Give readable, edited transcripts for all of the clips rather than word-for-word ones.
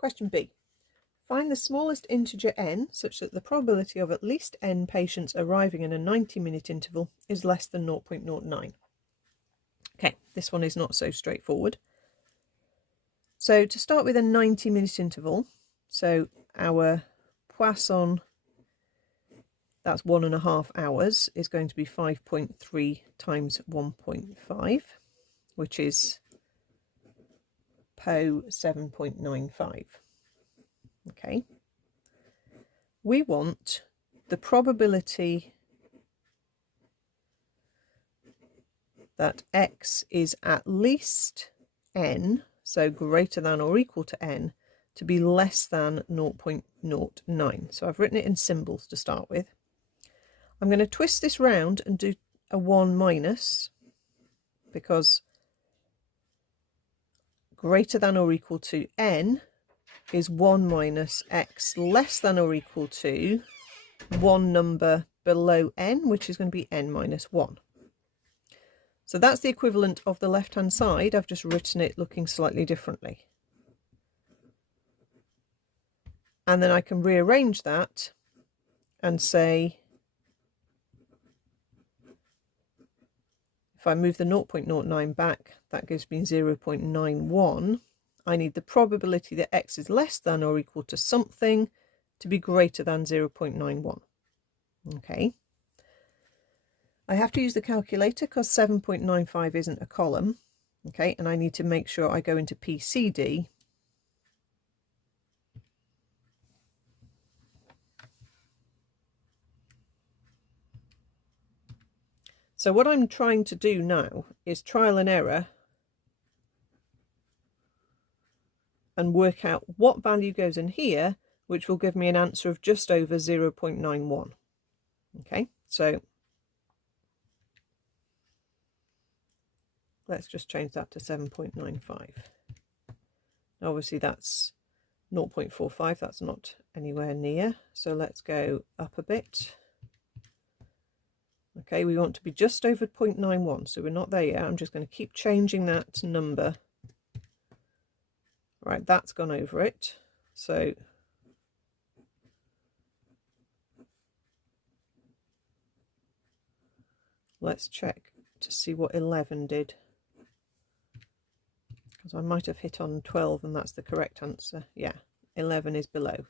Question B. Find the smallest integer n such that the probability of at least n patients arriving in a 90-minute interval is less than 0.09. Okay, this one is not so straightforward. So to start with a 90-minute interval, so our Poisson, that's 1.5 hours, is going to be 5.3 times 1.5, which is Po 7.95. Okay. We want the probability that x is at least n, so greater than or equal to n, to be less than 0.09. So I've written it in symbols to start with. I'm going to twist this round and do a 1 minus, because greater than or equal to n is 1 minus x less than or equal to one number below n, which is going to be n minus 1. So that's the equivalent of the left-hand side. I've just written it looking slightly differently. And then I can rearrange that and say, if I move the 0.09 back, that gives me 0.91. I need the probability that x is less than or equal to something to be greater than 0.91. Okay. I have to use the calculator because 7.95 isn't a column. Okay, and I need to make sure I go into PCD. So what I'm trying to do now is trial and error and work out what value goes in here, which will give me an answer of just over 0.91. Okay, so let's just change that to 7.95. Obviously that's 0.45, that's not anywhere near, so let's go up a bit. Okay, we want to be just over 0.91, so we're not there yet. I'm just going to keep changing that number. Right, that's gone over it. So let's check to see what 11 did, because I might have hit on 12 and that's the correct answer. Yeah, 11 is below.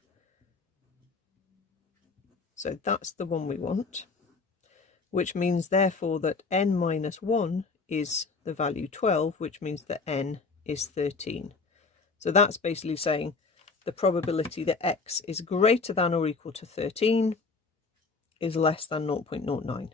So that's the one we want, which means therefore that n minus 1 is the value 12, which means that n is 13. So that's basically saying the probability that x is greater than or equal to 13 is less than 0.09.